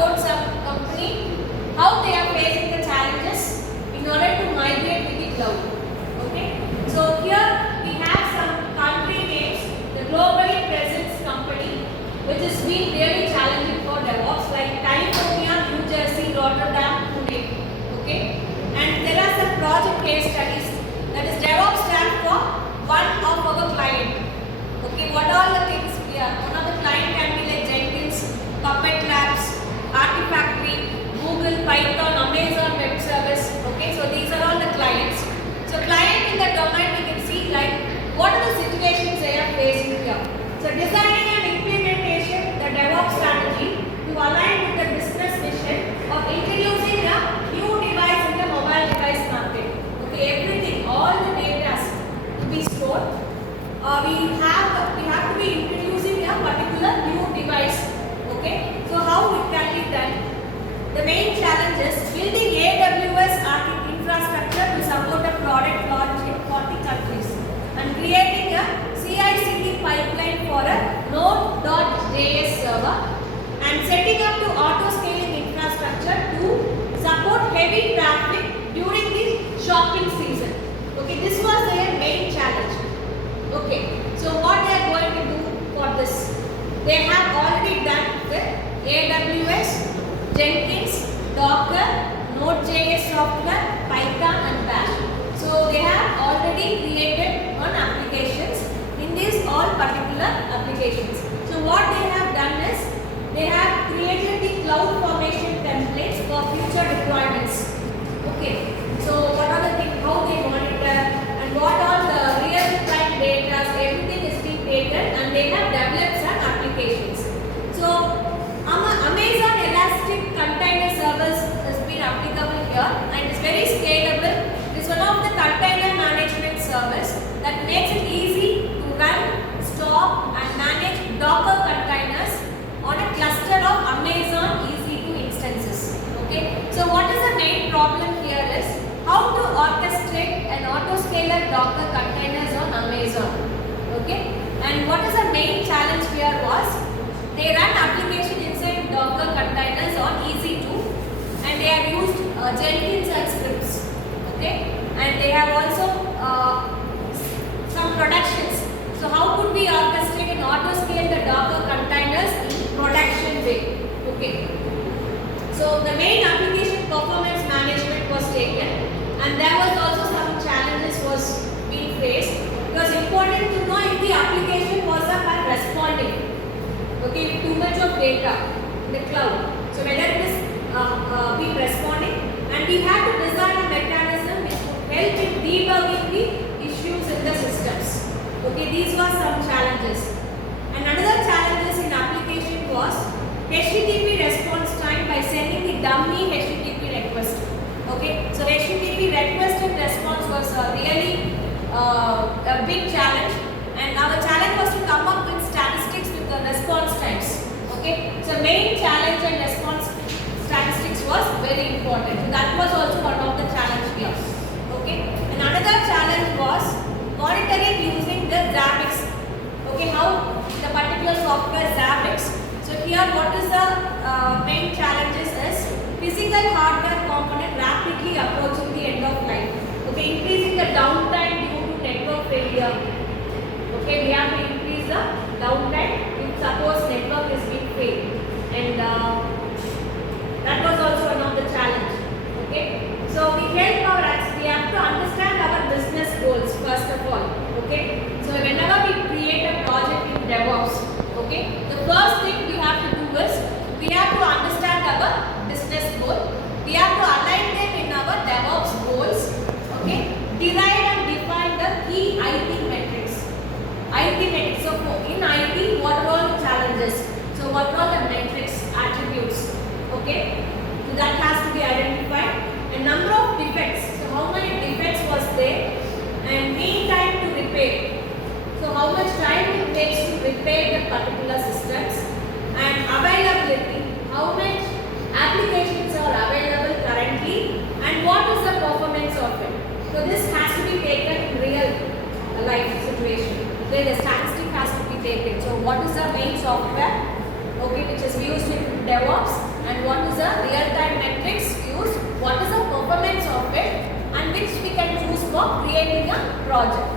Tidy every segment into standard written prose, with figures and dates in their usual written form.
about some company, how they are facing the challenges in order to migrate to the cloud. Okay. So here we have some country names, the globally present company, which has been really challenging for DevOps, like California, New Jersey, Rotterdam, Pune. Okay. And there are some project case studies. That is DevOps stands for one of our client. Okay, what all the things we are? One of the client can be like Jenkins, Puppet Labs, Artifactory, Google, Python, Amazon Web Service. Okay, so these are all the clients. So client in the domain we can see like what are the situations they are facing here. So designing and implementation the DevOps strategy to align with the business vision of introducing a new device in the mobile device market. Okay, everything, all the data to be stored. We have to be introducing a particular new device. Okay, so how it can be done? The main challenge is building AWS infrastructure to support a product launch in 40 countries and creating a CI/CD pipeline for a Node.js server and setting up the auto-scaling infrastructure to support heavy traffic during the shopping season. Okay, this was their main challenge. Okay, so what they are going to do for this? They have already done with AWS, Jenkins, Docker, Node.js software, Python and Bash. So they have already created one applications in these all particular applications. So what they have done is they have created the cloud formation templates for future deployments. Okay, so what are the things, how they monitor and what all the real-time data, everything is being taken and they have developed some applications. So Amazon Elastic Container Service has been applicable here and it's very scalable. It's one of the container management service that makes it easy to run, store and manage Docker containers on a cluster of Amazon EC2 instances. Okay, so what is the main problem here is how to orchestrate an autoscaler Docker containers on Amazon. Okay, and what is the main challenge here was they run application inside Docker containers on EC2 and they have used Jenkins and scripts. Okay, and they have also some productions. So how could we orchestrate and autoscale the Docker containers in production way? Okay, so the main application performance management was taken and there was also some challenges was being faced. It was important to know if the application was up and responding. Okay, too much of data in the cloud. So whether it is being responding, and we had to design a mechanism which would help in debugging the issues in the systems. Okay, these were some challenges. And another challenges in application was HTTP response time by sending the dummy HTTP request. Okay, so HTTP request and response was really a big challenge, and our challenge was to come up with statistics with the response times. Okay, so main challenge and response statistics was very important. So that was also one of the challenge here. Okay, and another challenge was monitoring using the Zabbix. Okay, how the particular software Zabbix. So here what is the main challenges is physical hardware component rapidly approaching the end of life. Okay, increasing the downtime due to network failure. Okay, we have to increase the downtime if suppose network is being failed, and that was also one of the challenge. Okay, so we have to understand our business goals first of all. Okay, so whenever we create a project in DevOps, okay, the first thing we have to do is we have to understand our business goal. We have to align them in our DevOps goals. Okay, derive and define the key IT metrics. So in IT, what are all the challenges? So what are all the metrics, attributes? Okay, so that has to be identified. A number of defects. So how many defects was there? And mean time to repair. So how much time it takes to repair the particular systems? And availability. How much applications are available currently? And what is the performance of it? So this has to be taken in real life situation. Where the statistic has to be taken. So what is the main software? Okay, which is used in DevOps, and what is the real-time metrics used, what is the performance of it, and which we can choose for creating a project.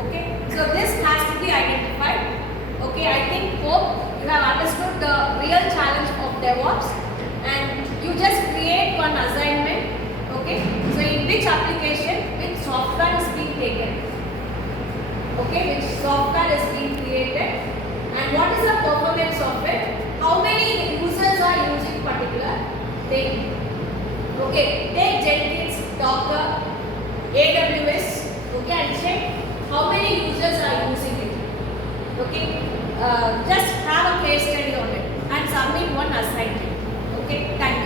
Okay, so this has to be identified. Okay, I hope you have understood the real challenge of DevOps, and you just create one assignment. Okay, so in which application, which software is being taken. Okay, which software is being created, and what is the performance of it, how many users are using particular thing. Okay, take Jenkins, Docker, AWS, okay, and check how many users are using it. Okay, just have a case study on it and submit one assignment. Okay, thank you.